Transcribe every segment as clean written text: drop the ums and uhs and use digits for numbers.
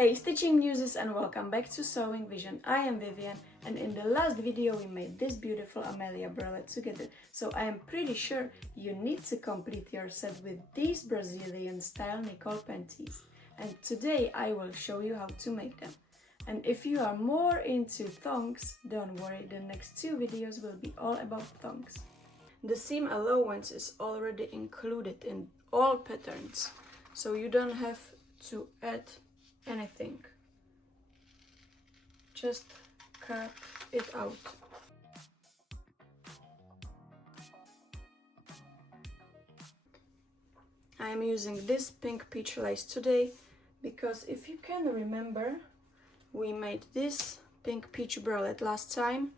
Hey stitching muses, and welcome back to Sewing Vision. I am Vivian, and in the last video we made this beautiful Amelia bralette together. So I am pretty sure you need to complete your set with these Brazilian style Nicole Panties. And today I will show you how to make them. And if you are more into thongs, don't worry, the next two videos will be all about thongs. The seam allowance is already included in all patterns, so you don't have to add anything. Just cut it out. I am using this pink peach lace today because if you can remember, we made this pink peach bralette last time,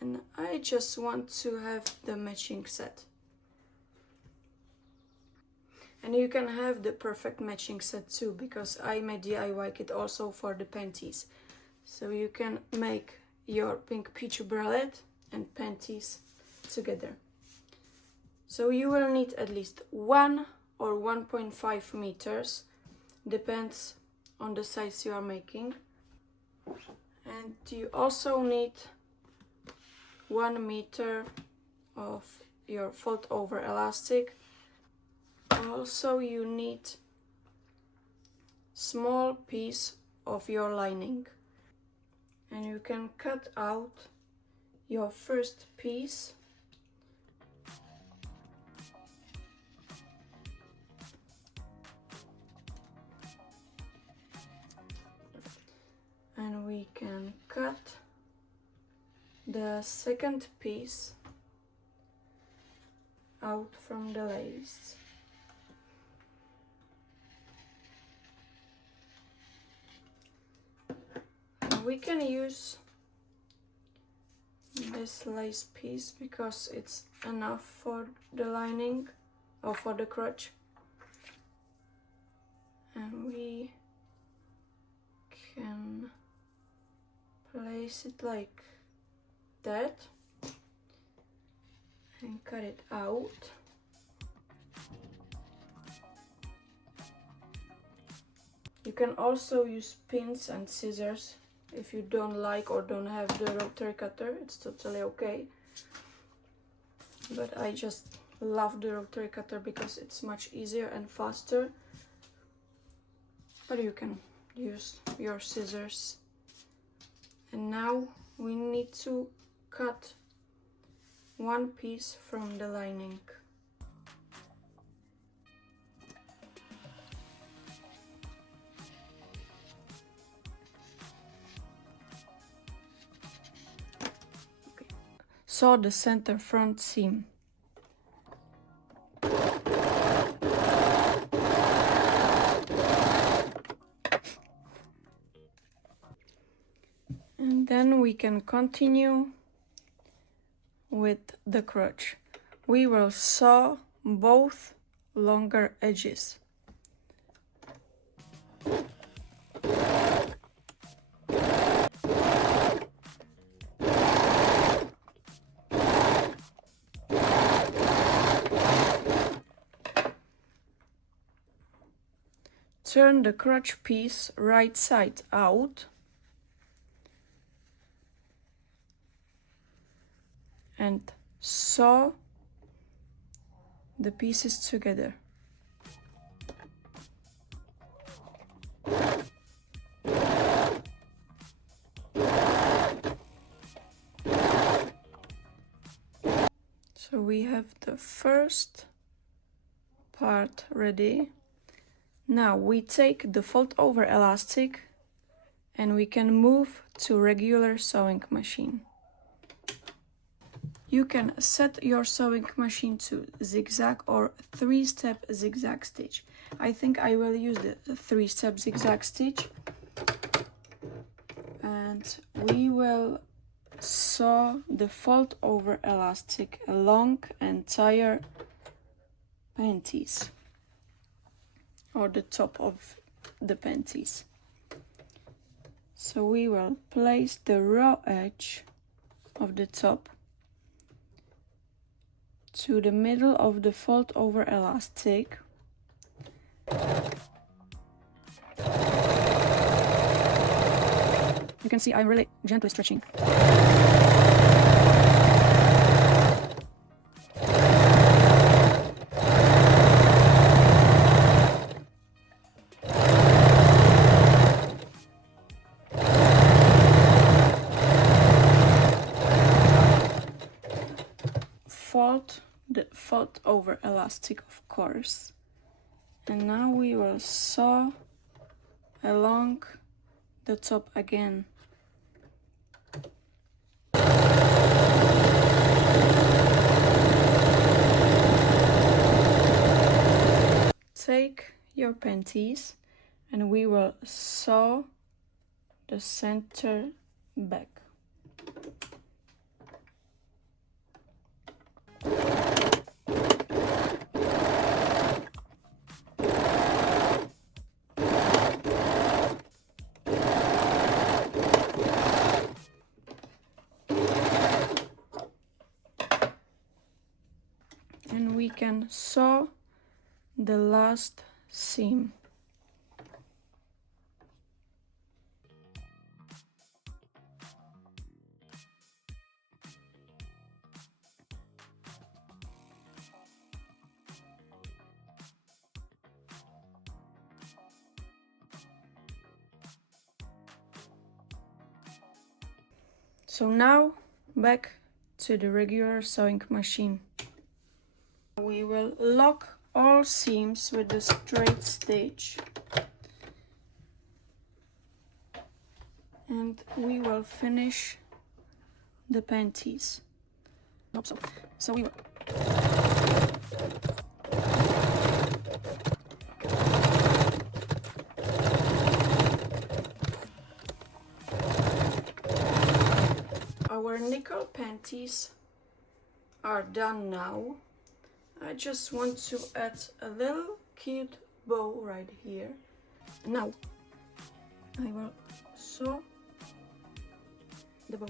and I just want to have the matching set. And you can have the perfect matching set too, because I made DIY kit also for the panties. So you can make your pink peach bralette and panties together. So you will need at least 1 or 1.5 meters, depends on the size you are making. And you also need 1 meter of your fold over elastic. Also you need small piece of your lining, and you can cut out your first piece and we can cut the second piece out from the lace. We can use this lace piece because it's enough for the lining or for the crotch, and we can place it like that and cut it out. You can also use pins and scissors. If you don't like or don't have the rotary cutter, it's totally okay. But I just love the rotary cutter because it's much easier and faster. But you can use your scissors. And now we need to cut one piece from the lining. Sew the center front seam. And then we can continue with the crotch. We will sew both longer edges. Turn the crotch piece right side out and sew the pieces together. So we have the first part ready. Now we take the fold over elastic and we can move to regular sewing machine. You can set your sewing machine to zigzag or 3-step zigzag stitch. I think I will use the 3-step zigzag stitch. And we will sew the fold over elastic along entire panties, or the top of the panties. So we will place the raw edge of the top to the middle of the fold over elastic You can see I'm really gently stretching. Fold over elastic, of course. And now we will sew along the top again. Take your panties and we will sew the center back. And we can sew the last seam. So now back to the regular sewing machine. We will lock all seams with the straight stitch and we will finish the panties. Hope so. So we will Our Nicole panties are done now. I just want to add a little cute bow right here. Now I will sew the bow.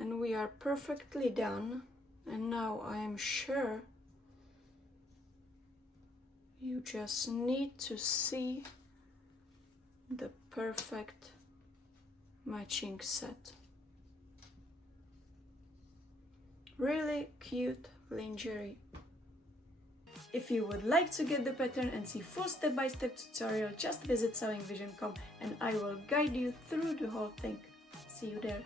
And we are perfectly done. And now I am sure you just need to see the perfect matching set. Really cute lingerie. If you would like to get the pattern and see full step-by-step tutorial, just visit sewingvision.com and I will guide you through the whole thing. See you there.